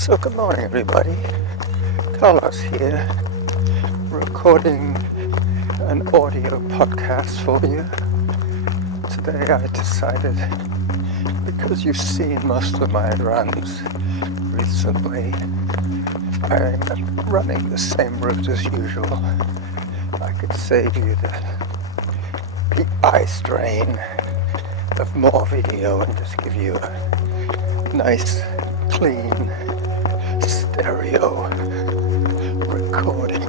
So good morning everybody, Carlos here, recording an audio podcast for you. Today I decided, because you've seen most of my runs recently, I'm running the same route as usual. I could save you the eye strain of more video and just give you a nice, clean stereo recording.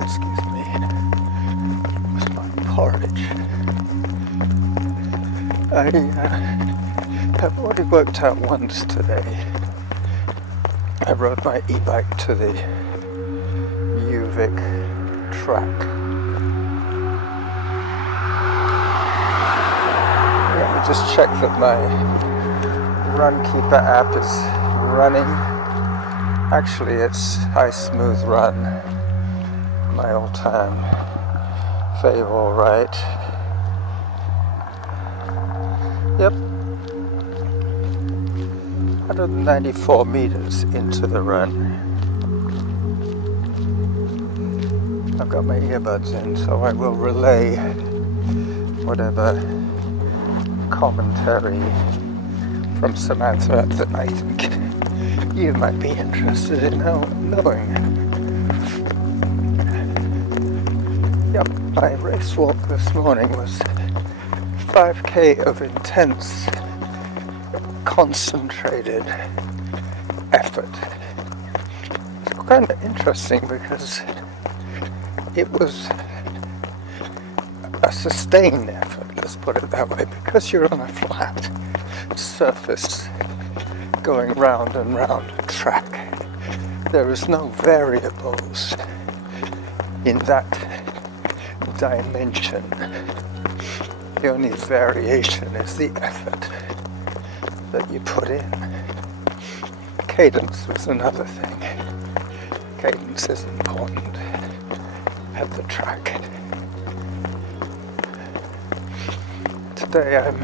Excuse me. What's my porridge? I have already worked out once today. I rode my e-bike to the UVic track. Let me just check that my Runkeeper app is running. Actually, it's iSmooth Run, my all-time favorite. Yep, 194 meters into the run. I've got my earbuds in, so I will relay whatever commentary from Samantha that I think you might be interested in knowing. Yep, my race walk this morning was 5k of intense, concentrated effort. It's kind of interesting because it was a sustained effort, let's put it that way, because you're on a flat surface going round and round a track. There is no variables in that dimension. The only variation is the effort that you put in. Cadence was another thing. Cadence is important at the track. Today I'm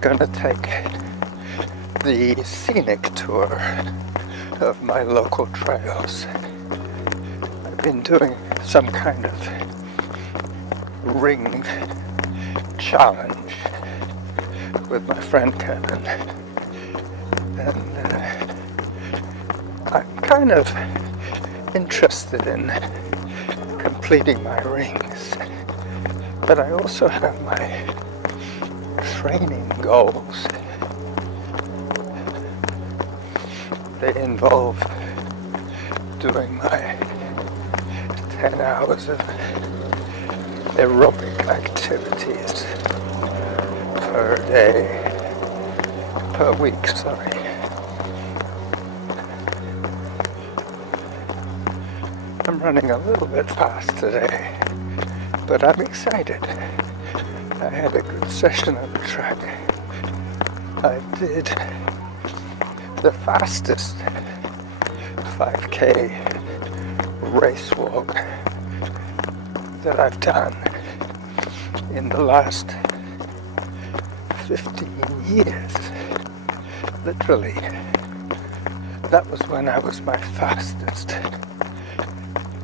going to take the scenic tour of my local trails. I've been doing some kind of ring challenge with my friend Kevin, and I'm kind of interested in completing my rings, but I also have my training goals. They involve doing my 10 hours of aerobic activities per week, sorry. I'm running a little bit fast today, but I'm excited. I had a good session on the track. I did the fastest 5k race walk that I've done in the last 15 years. Literally, that was when I was my fastest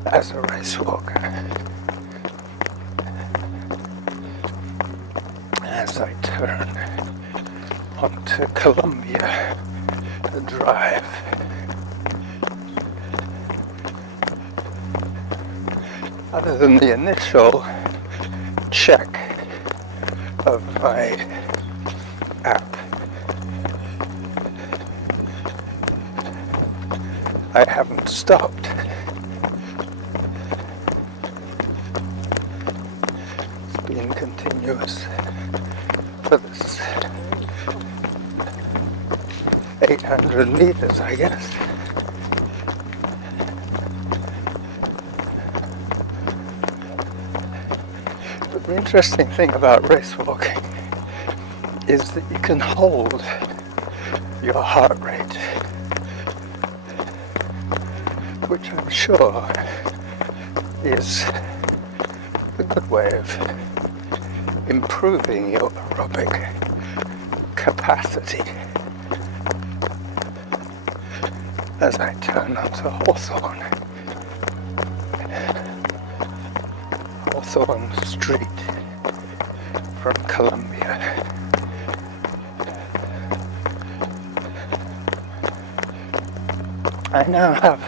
as a race walker. As I turn onto Columbia Drive, other than the initial check of my app, I haven't stopped. It's been continuous for this 800 meters, I guess. But the interesting thing about race walking is that you can hold your heart rate, which I'm sure is a good way of improving your aerobic capacity. as I turn onto Hawthorne Street from Columbia. I now have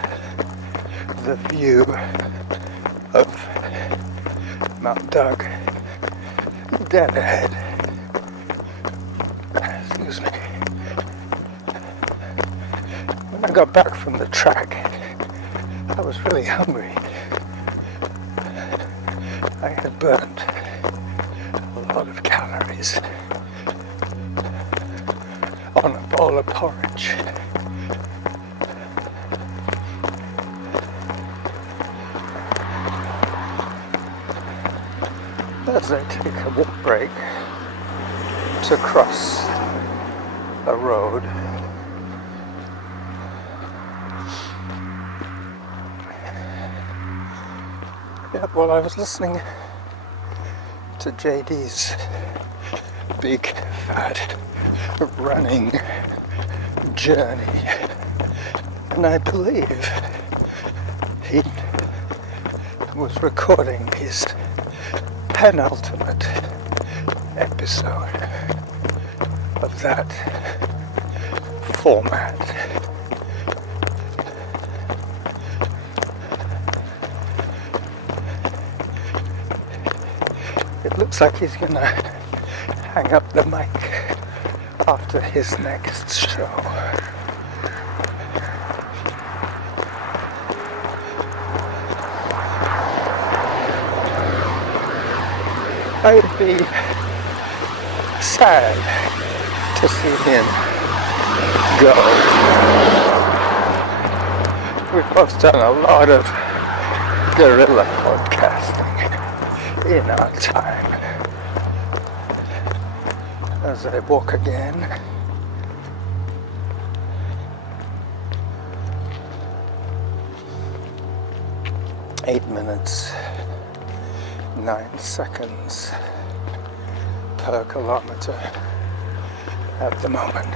the view of Mount Doug dead ahead. Excuse me. When I got back from the track, I was really hungry. I had burnt a lot of calories on a bowl of porridge. As I take a walk break to cross a road, well, I was listening to JD's big fat running journey, and I believe he was recording his penultimate episode of that format. It looks like he's gonna hang up the mic after his next show. I would be sad to see him go. We've both done a lot of guerrilla podcasting in our time. As I walk again, eight minutes, 9 seconds per kilometer at the moment.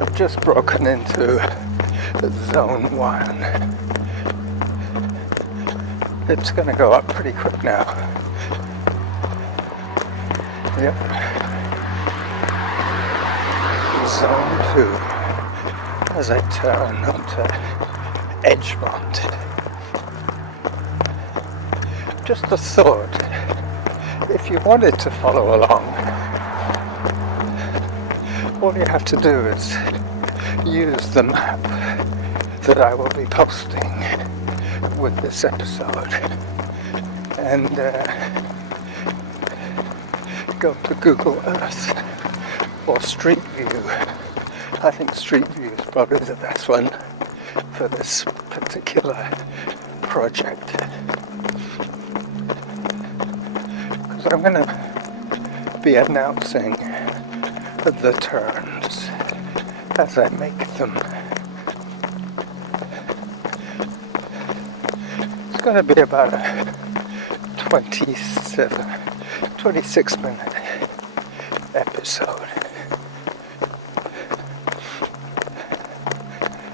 I've just broken into zone 1. It's going to go up pretty quick now. Yep. Zone 2 as I turn onto Edgemont. Just a thought, if you wanted to follow along, all you have to do is use the map that I will be posting with this episode and go to Google Earth or Street View. I think Street View is probably the best one for this particular project, because I'm going to be announcing the turns as I make them. It's going to be about a 26 minute episode.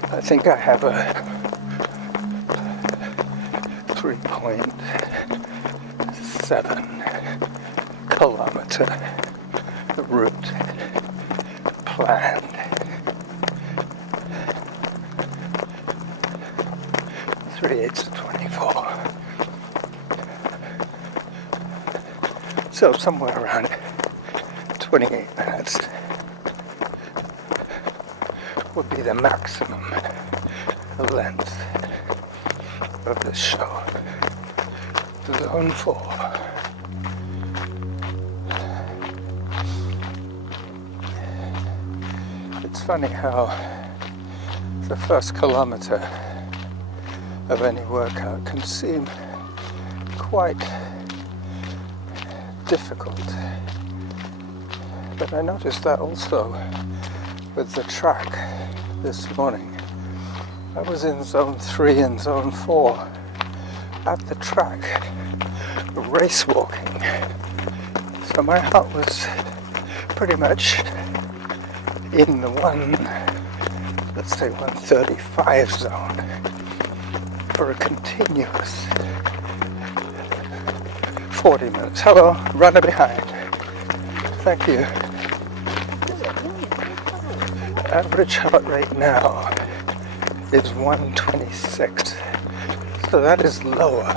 I think I have a 3.7 kilometer route planned. 3/8 of 24. So somewhere around 28 minutes would be the maximum length of this show. Zone 4. It's funny how the first kilometer of any workout can seem quite difficult, but I noticed that also with the track this morning. I was in zone 3 and zone 4 at the track, race walking, so my heart was pretty much in the let's say 135 zone for a continuous 40 minutes. Hello, runner behind. Thank you. Average heart rate now is 126. So that is lower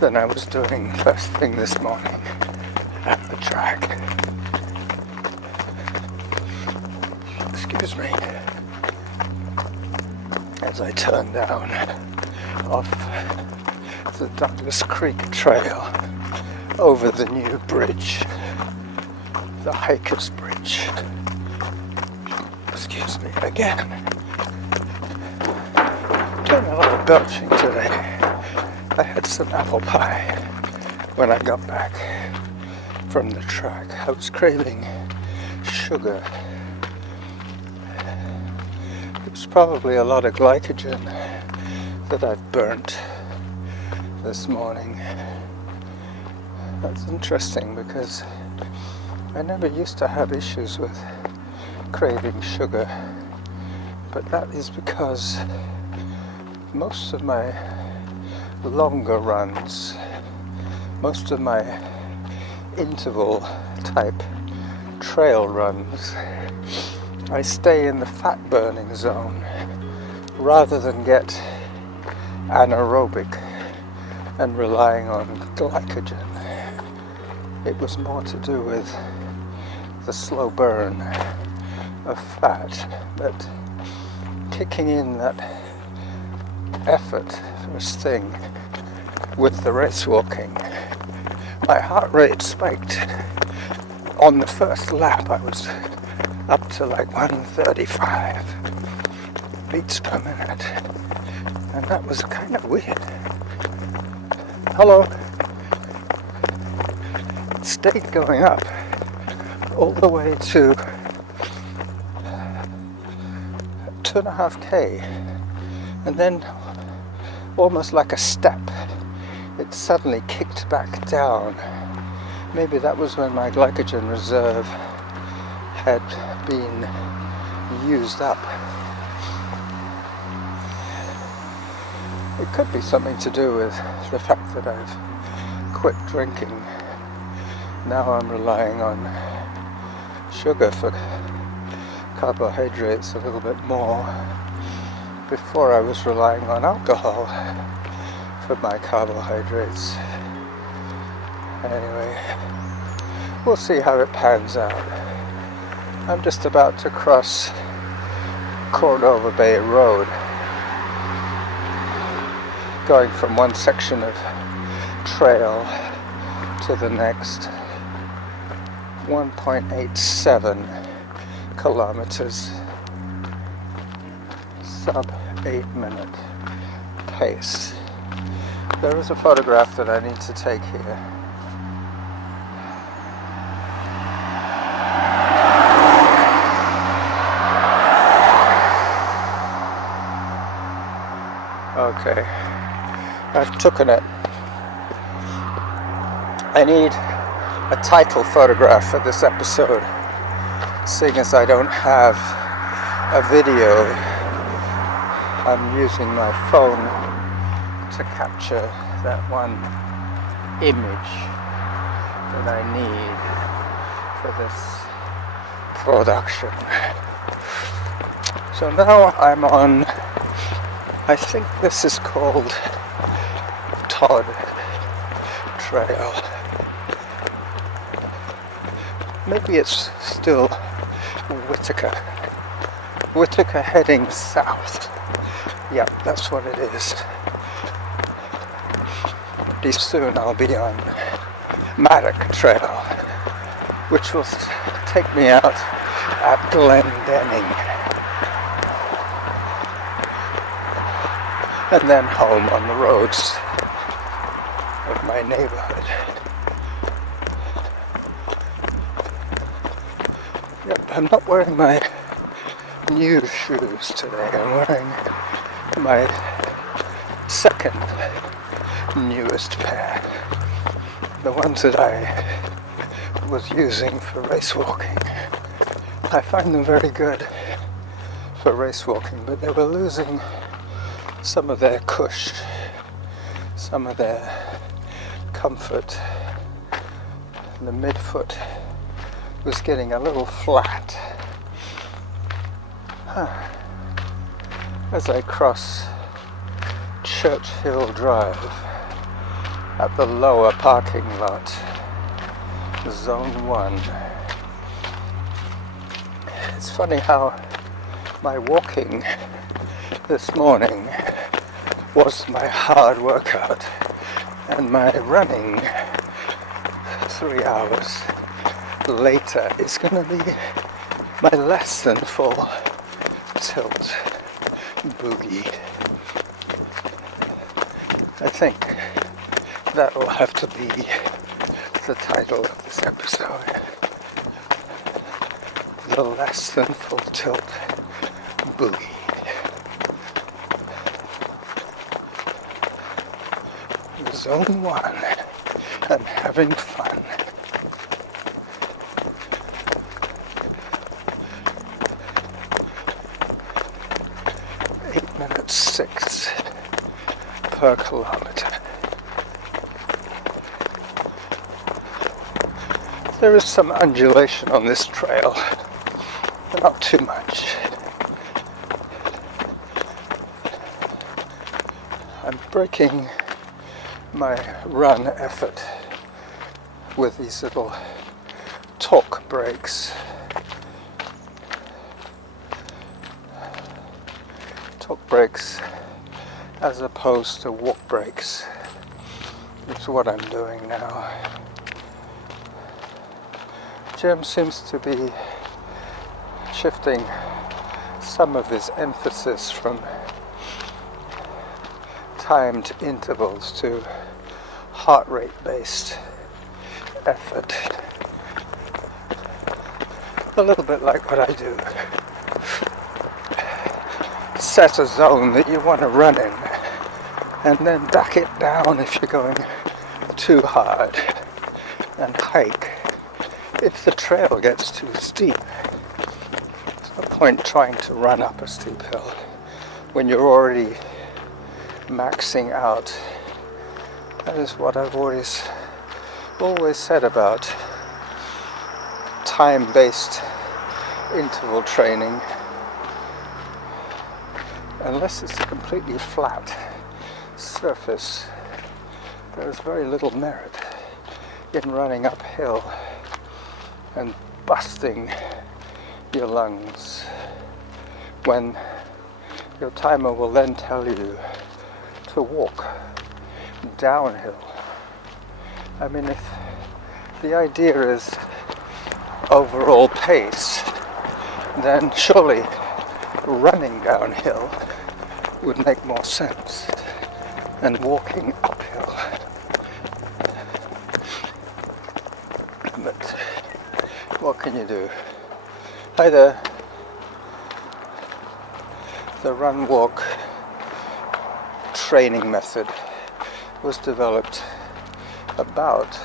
than I was doing first thing this morning at the track. Excuse me. As I turn down off the Douglas Creek Trail over the new bridge, the Hikers Bridge. Excuse me again. Doing a lot of belching today. I had some apple pie when I got back from the track. I was craving sugar. It was probably a lot of glycogen that I've burnt this morning. That's interesting because I never used to have issues with craving sugar, but that is because most of my longer runs, most of my interval type trail runs, I stay in the fat burning zone rather than get anaerobic and relying on glycogen. It was more to do with the slow burn of fat, but kicking in that effort first thing with the race walking, my heart rate spiked. On the first lap I was up to like 135 beats per minute, and that was kind of weird. Hello. It stayed going up all the way to 2.5k, and then almost like a step it suddenly kicked back down. Maybe that was when my glycogen reserve had been used up. It could be something to do with the fact that I've quit drinking. Now I'm relying on sugar for carbohydrates a little bit more. Before I was relying on alcohol for my carbohydrates. Anyway, we'll see how it pans out. I'm just about to cross Cordova Bay Road, going from one section of trail to the next. 1.87 kilometers, sub 8 minute pace. There is a photograph that I need to take here. Okay, I've taken it. I need a title photograph for this episode, seeing as I don't have a video. I'm using my phone to capture that one image that I need for this production. So now I'm on, I think this is called Todd Trail. Maybe it's still Whitaker. Whitaker heading south. Yep, that's what it is. Pretty soon I'll be on Maddock Trail, which will take me out at Glendenning, and then home on the roads of my neighborhood. Yep, I'm not wearing my new shoes today. I'm wearing my second newest pair, the ones that I was using for race walking I find them very good for race walking, but they were losing some of their cush, some of their comfort. The midfoot was getting a little flat. As I cross Churchill Drive at the lower parking lot, Zone 1. It's funny how my walking this morning was my hard workout, and my running 3 hours later is going to be my less than full tilt boogie. I think that will have to be the title of this episode. The less than full tilt boogie. Zone 1 and having fun. Minutes 6 per kilometer. There is some undulation on this trail, but not too much. I'm breaking my run effort with these little talk breaks. Talk breaks as opposed to walk breaks. It's what I'm doing now. Jim seems to be shifting some of his emphasis from timed intervals to heart rate based effort. A little bit like what I do. Set a zone that you want to run in and then back it down if you're going too hard, and hike if the trail gets too steep. There's no point trying to run up a steep hill when you're already maxing out. That is what I've always said about time-based interval training. Unless it's a completely flat surface, there is very little merit in running uphill and busting your lungs when your timer will then tell you to walk downhill. I mean, if the idea is overall pace, then surely running downhill would make more sense than walking uphill. But what can you do? Hi there. The run-walk training method was developed about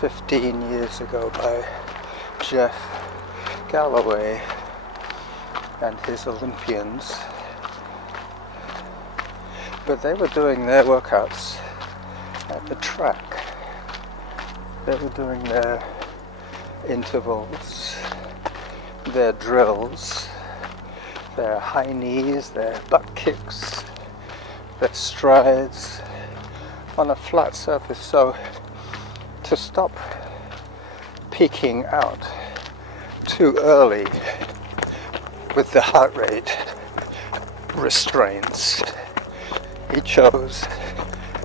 15 years ago by Jeff Galloway and his Olympians, but they were doing their workouts at the track. They were doing their intervals, their drills, their high knees, their butt kicks, their strides on a flat surface. So to stop peaking out too early with the heart rate restraints, he chose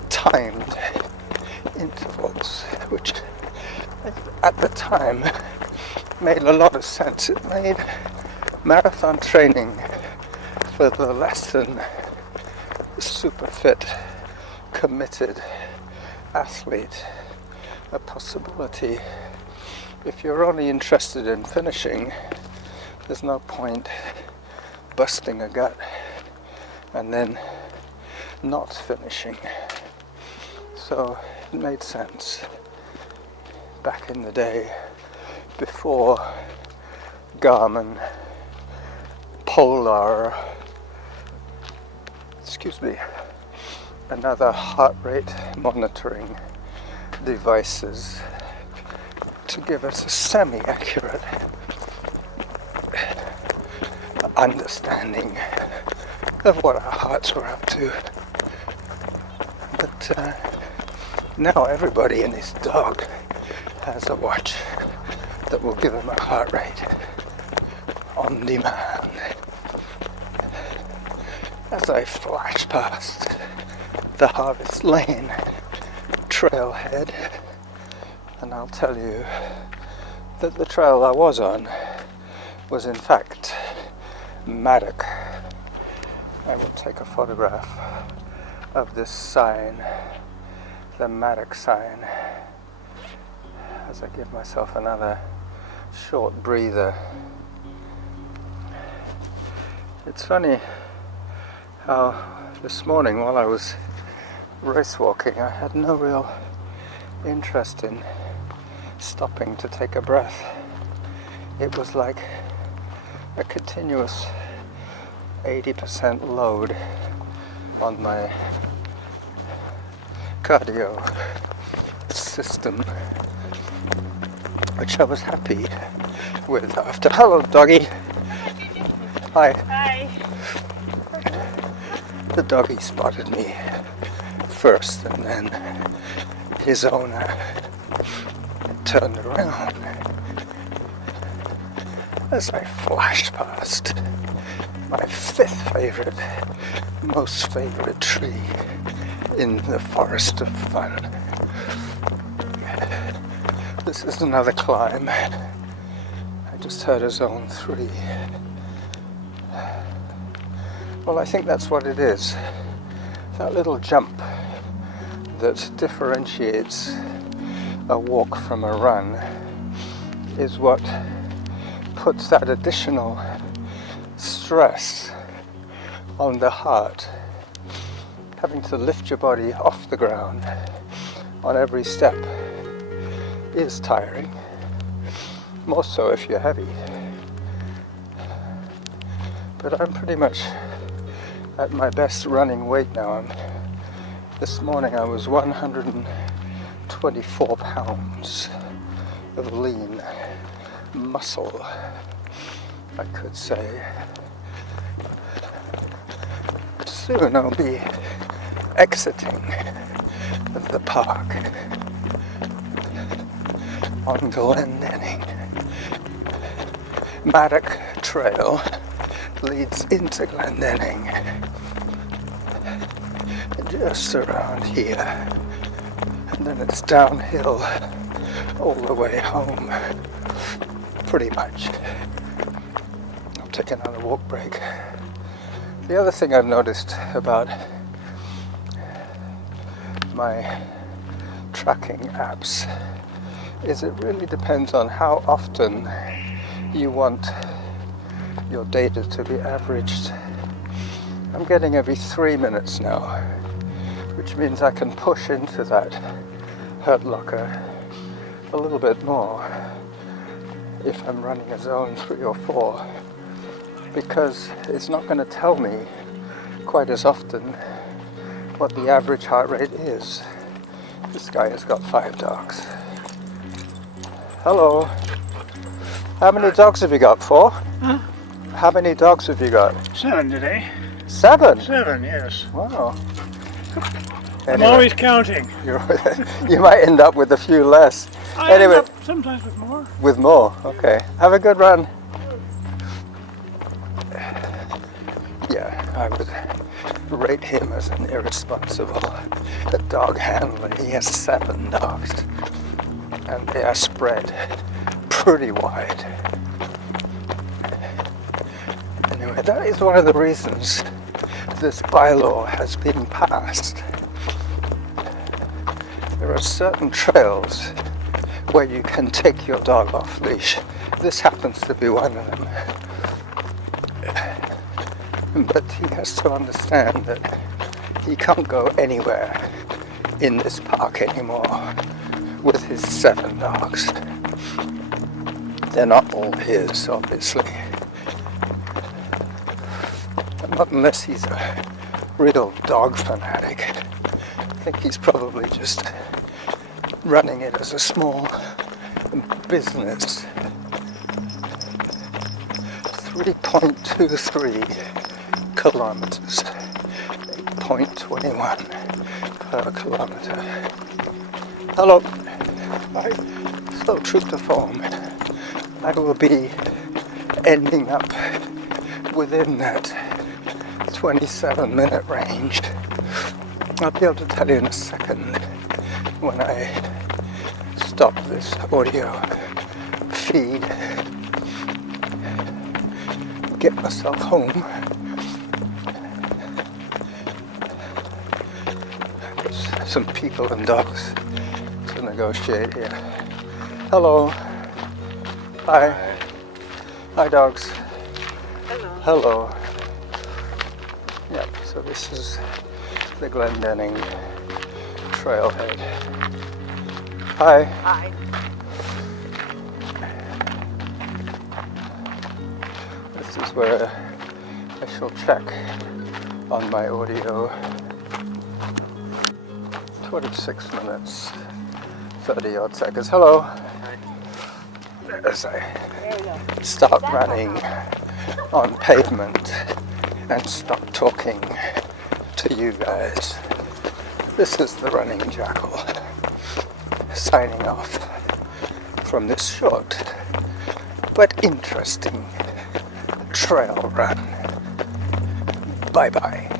timed intervals, which at the time made a lot of sense. It made marathon training for the less than super fit, committed athlete a possibility. If you're only interested in finishing, there's no point busting a gut and then not finishing. So it made sense back in the day, before Garmin Polar, and other heart rate monitoring devices to give us a semi-accurate understanding of what our hearts were up to. But now everybody and his dog has a watch that will give him a heart rate on demand. As I flash past the Harvest Lane trailhead, and I'll tell you that the trail I was on was in fact Maddock. I will take a photograph of this sign, the Maddock sign, as I give myself another short breather. It's funny how this morning while I was race walking I had no real interest in stopping to take a breath. It was like a continuous 80% load on my cardio system, which I was happy with after. Hello, doggy. Hi. Hi. The doggy spotted me first, and then his owner turned around as I flashed past my fifth favorite, most favorite tree in the Forest of Fun. This is another climb. I just heard a zone 3. Well, I think that's what it is. That little jump that differentiates a walk from a run is what puts that additional stress on the heart. Having to lift your body off the ground on every step is tiring, more so if you're heavy. But I'm pretty much at my best running weight now. This morning I was 124 pounds of lean muscle, I could say. Soon I'll be exiting the park on Glendinning. Maddock Trail leads into Glendinning, just around here, and then it's downhill all the way home, pretty much. I'll take another walk break. The other thing I've noticed about my tracking apps is it really depends on how often you want your data to be averaged. I'm getting every 3 minutes now, which means I can push into that hurt locker a little bit more if I'm running a zone 3 or 4, because it's not going to tell me quite as often what the average heart rate is. This guy has got 5 dogs. Hello. How many dogs have you got? 4? Huh? How many dogs have you got? 7 today. 7? 7, yes. Wow. I'm always counting. You might end up with a few less. I end up sometimes with more. With more, okay. Have a good run. Yeah, I would rate him as an irresponsible dog handler. He has 7 dogs, and they are spread pretty wide. Anyway, that is one of the reasons this bylaw has been passed. There are certain trails where you can take your dog off leash. This happens to be one of them. But he has to understand that he can't go anywhere in this park anymore with his 7 dogs. They're not all his, obviously. Not unless he's a real dog fanatic. I think he's probably just running it as a small business. 3.23 kilometers, 8.21 per kilometer. Hello. Hi. So true to form, I will be ending up within that 27-minute range. I'll be able to tell you in a second when I stop this audio feed, get myself home. There's some people and dogs to negotiate here. Hello. Hi. Hi, dogs. Hello. Hello. Yep, so this is the Glendenning trailhead. Hi. Hi. This is where I shall check on my audio. 26 minutes, 30 odd seconds. Hello. As I start running on pavement and stop talking to you guys. This is the Running Jackal signing off from this short but interesting trail run. Bye bye.